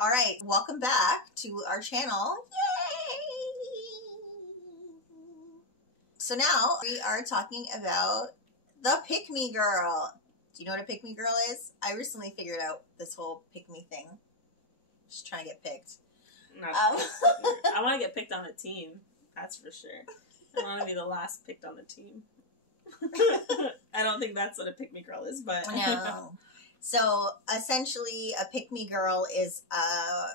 All right, welcome back to our channel. Yay! So now we are talking about the Pick Me Girl. Do you know what a Pick Me Girl is? I recently figured out this whole Pick Me thing. Just trying to get picked. I want to get picked on a team. That's for sure. I want to be the last picked on the team. I don't think that's what a Pick Me Girl is, but... No. So, essentially, a pick-me girl is a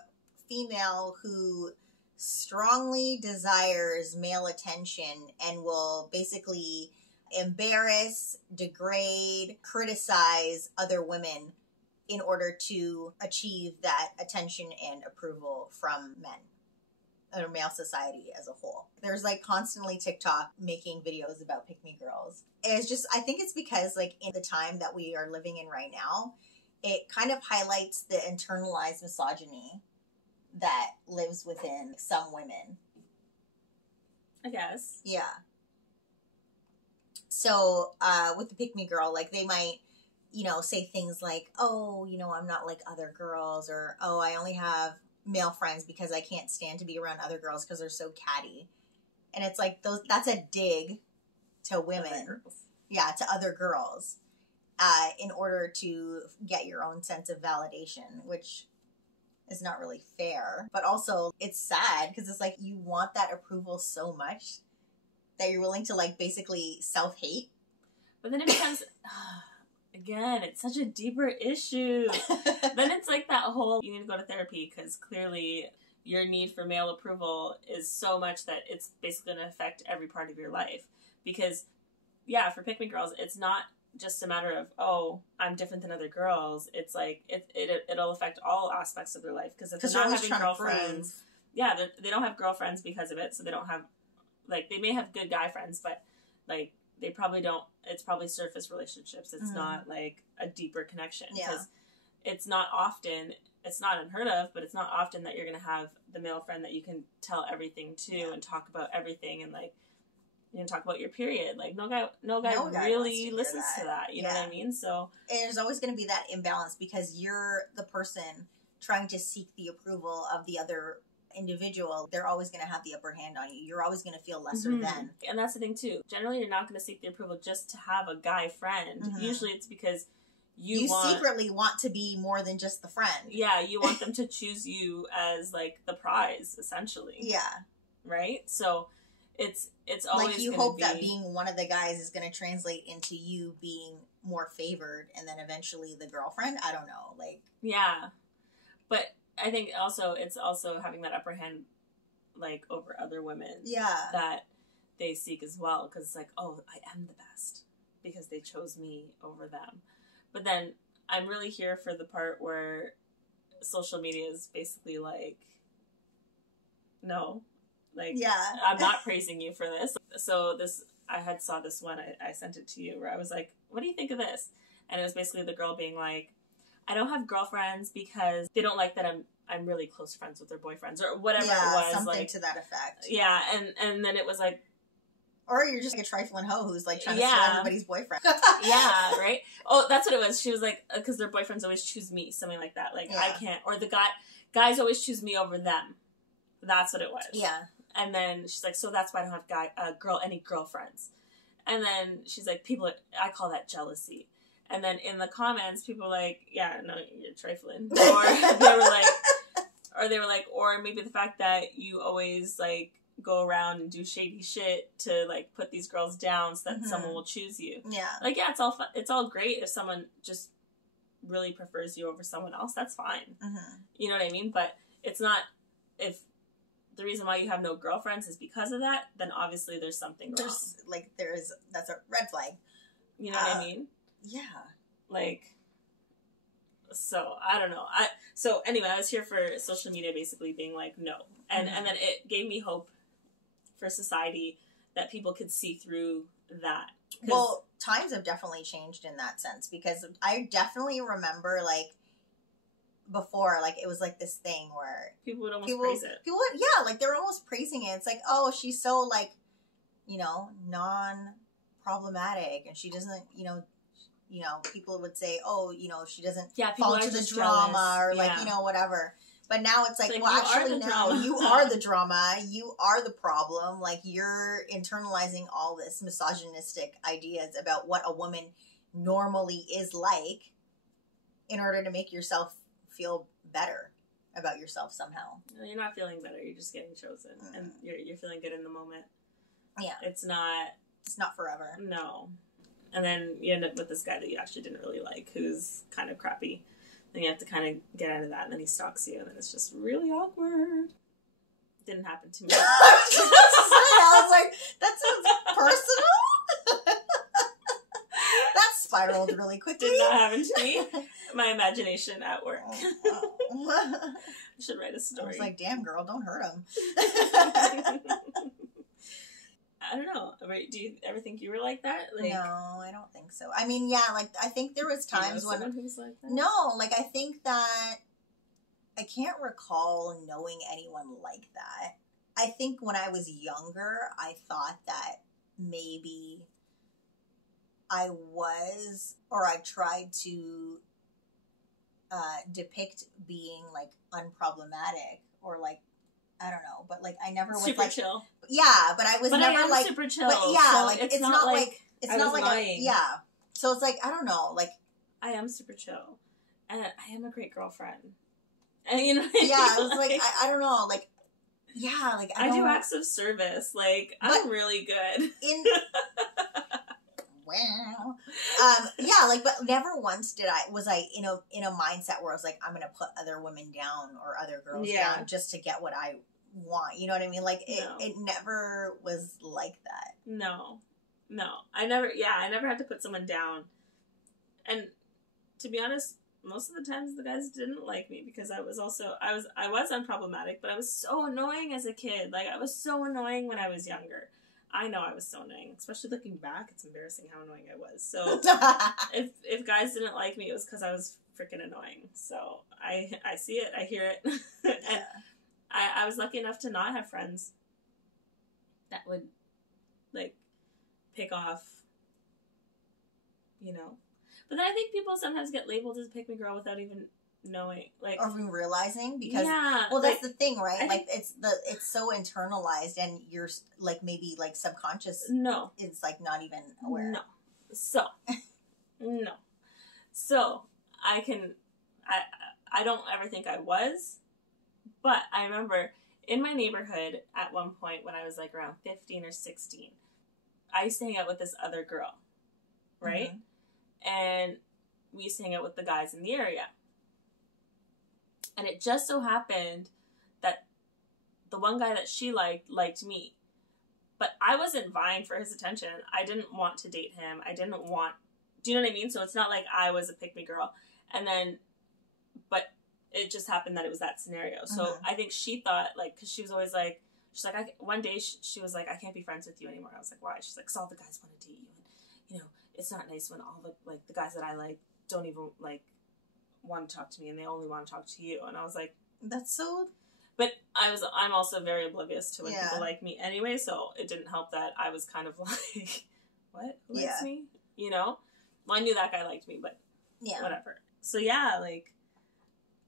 female who strongly desires male attention and will basically embarrass, degrade, criticize other women in order to achieve that attention and approval from men or male society as a whole. There's like constantly TikTok making videos about pick-me girls. It's just, I think it's because like in the time that we are living in right now, it kind of highlights the internalized misogyny that lives within some women. I guess. Yeah. So, with the pick-me girl, like they might, you know, say things like, oh, you know, I'm not like other girls, or, oh, I only have male friends because I can't stand to be around other girls because they're so catty. And it's like that's a dig to women. Yeah, to other girls. In order to get your own sense of validation, which is not really fair. But also, it's sad because it's like you want that approval so much that you're willing to like basically self-hate. But then it becomes... Again, it's such a deeper issue. Then it's like that whole, you need to go to therapy because clearly your need for male approval is so much that it's basically going to affect every part of your life. Because, yeah, for pick-me girls, it's not just a matter of, oh, I'm different than other girls. It's like, it'll affect all aspects of their life. Because if they're not having girlfriends, yeah, they don't have girlfriends because of it. So they don't have, like, they may have good guy friends, but, like, they probably don't, it's probably surface relationships. It's not like a deeper connection. Because it's not often, it's not unheard of, but it's not often that you're going to have the male friend that you can tell everything to and talk about everything and like, you know, talk about your period. Like no guy really listens to that. You know what I mean? So there's always going to be that imbalance because you're the person trying to seek the approval of the other individual. They're always going to have the upper hand on you. You're always going to feel lesser than. And that's the thing too. Generally, you're not going to seek the approval just to have a guy friend. Usually it's because you secretly want to be more than just the friend. Yeah, you want them to choose you as like the prize, essentially. Yeah. Right? So it's always like you hope that being one of the guys is going to translate into you being more favored and then eventually the girlfriend. I don't know. Like, yeah. But I think also it's also having that upper hand like over other women. Yeah. That they seek as well because it's like, oh, I am the best because they chose me over them. But then I'm really here for the part where social media is basically like, no. Like, yeah. I'm not praising you for this. So I saw this one, I sent it to you, where I was like, what do you think of this? And it was basically the girl being like, I don't have girlfriends because they don't like that I'm really close friends with their boyfriends, or whatever it was. Something like, to that effect. Yeah, and then it was like... Or you're just like a trifling hoe who's like trying to steal everybody's boyfriend. Yeah, right? Oh, that's what it was. She was like, because their boyfriends always choose me, something like that. Like, I can't, or the guys always choose me over them. That's what it was. Yeah. And then she's like, so that's why I don't have any girlfriends. And then she's like, I call that jealousy. And then in the comments, people were like, yeah, no, you're trifling. Or they were like, or maybe the fact that you always like go around and do shady shit to like put these girls down so that someone will choose you. Yeah. Like, yeah, it's all fun. It's all great if someone just really prefers you over someone else. That's fine. You know what I mean? But it's not, if the reason why you have no girlfriends is because of that, then obviously there's something wrong. That's a red flag. You know what I mean? Yeah. Like, so, I don't know. So, anyway, I was here for social media basically being like, no. And then it gave me hope for society that people could see through that. Well, times have definitely changed in that sense because I definitely remember, like, before, like, it was like this thing where people would almost praise it. Like, they were almost praising it. It's like, oh, she's so, like, you know, non-problematic and she doesn't, you know, people would say, oh, you know, she doesn't fall into the drama or like, you know, whatever. But now it's like, It's like, well, you are actually, the no, drama. you are the drama. You are the problem. Like, you're internalizing all this misogynistic ideas about what a woman normally is like in order to make yourself feel better about yourself somehow. No, you're not feeling better. You're just getting chosen, and you're feeling good in the moment. Yeah, It's not forever. No. And then you end up with this guy that you actually didn't really like, who's kind of crappy. Then you have to kind of get out of that, and then he stalks you, and then it's just really awkward. Didn't happen to me. I was like, that sounds personal. That spiraled really quickly. Did not happen to me. My imagination at work. I should write a story. I was like, damn, girl, don't hurt him. I don't know. Do you ever think you were like that? Like, no, I don't think so. I mean, yeah, like, I think there was times when... who was like that? No, like, I think that... I can't recall knowing anyone like that. I think when I was younger, I thought that maybe I was, or I tried to depict being, like, unproblematic, or, like, I don't know, but, like, I never was, super like... chill. Yeah, but I was never, I am like... super chill. But, yeah, so like, it's not, like... It's I not, was like... lying. Yeah. So it's, like, I don't know, like... I am super chill. And I am a great girlfriend. And, you know... Yeah, I was, like, I don't know, like... Yeah, like, I do acts of service. Like, I'm really good. Wow. Yeah, like, but never once was I in a mindset where I was like, I'm gonna put other women down or other girls down just to get what I want. You know what I mean? Like, it never was like that. No. I never had to put someone down. And to be honest, most of the times the guys didn't like me because I was unproblematic, but I was so annoying as a kid. Like, I was so annoying when I was younger. I know I was so annoying, especially looking back. It's embarrassing how annoying I was. So if guys didn't like me, it was because I was freaking annoying. So I see it, I hear it, and I was lucky enough to not have friends that would, like, pick off, you know. But then I think people sometimes get labeled as a pick-me-girl without even knowing, like, or even realizing, because well, that's the thing, right? Like, it's so internalized, and you're like, maybe like subconscious. No, it's like not even aware. No, so I don't ever think I was, but I remember in my neighborhood at one point when I was like around 15 or 16, I used to hang out with this other girl, right? Mm-hmm. And we used to hang out with the guys in the area. And it just so happened that the one guy that she liked me. But I wasn't vying for his attention. I didn't want to date him. Do you know what I mean? So it's not like I was a pick-me-girl. And then, but it just happened that it was that scenario. So mm-hmm. I think she thought, like, because she was always like, she's like, one day she was like, I can't be friends with you anymore. I was like, why? She's like, 'cause all the guys want to date you. And, you know, it's not nice when all the, like, the guys that I like don't even, like, want to talk to me, and they only want to talk to you. And I was like, that's so... But I'm also very oblivious to when people like me anyway, so it didn't help that I was kind of like, what? Who likes me? You know? Well, I knew that guy liked me, but whatever. So yeah, like,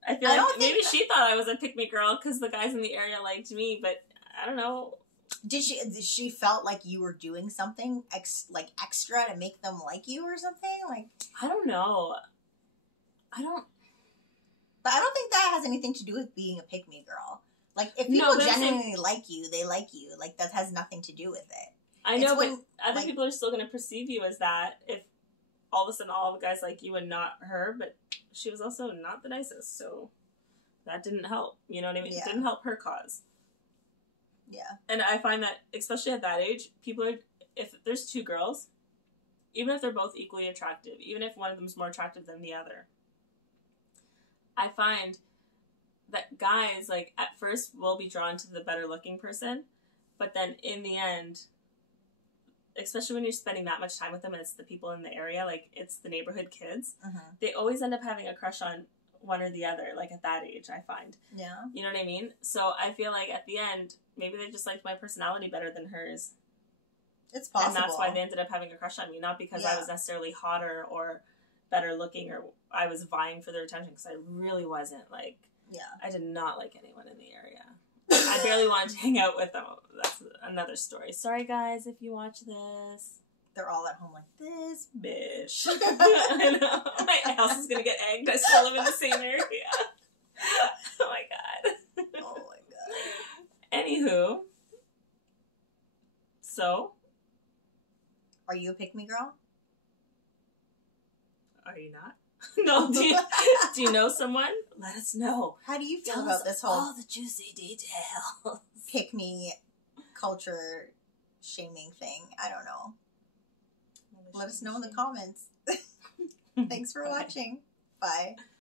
I feel like maybe she thought I was a pick-me-girl because the guys in the area liked me, but I don't know. Did she felt like you were doing something extra to make them like you or something? Like, I don't know. But I don't think that has anything to do with being a pick-me-girl. Like, if people genuinely like you, they like you. Like, that has nothing to do with it. I know, but other people are still going to perceive you as that if all of a sudden all the guys like you and not her, but she was also not the nicest, so that didn't help. You know what I mean? Yeah. It didn't help her cause. Yeah. And I find that, especially at that age, if there's two girls, even if they're both equally attractive, even if one of them's more attractive than the other, I find that guys, like, at first will be drawn to the better looking person, but then in the end, especially when you're spending that much time with them and it's the people in the area, like, it's the neighborhood kids, they always end up having a crush on one or the other, like, at that age, I find. Yeah. You know what I mean? So I feel like at the end, maybe they just liked my personality better than hers. It's possible. And that's why they ended up having a crush on me, not because I was necessarily hotter or better looking or I was vying for their attention, because I really wasn't. Like, Yeah. I did not like anyone in the area. I barely wanted to hang out with them. That's another story. Sorry, guys, if you watch this. They're all at home like, this Bitch. I know. My house is going to get egged. I still live in the same area. Oh, my God. Oh, my God. Anywho. So. Are you a pick-me girl? Are you not? No. Do you know someone? Let us know. How do you feel Tell about us this whole all the juicy details. pick-me culture shaming thing? I don't know. Let us know in the comments. Thanks for watching. Bye.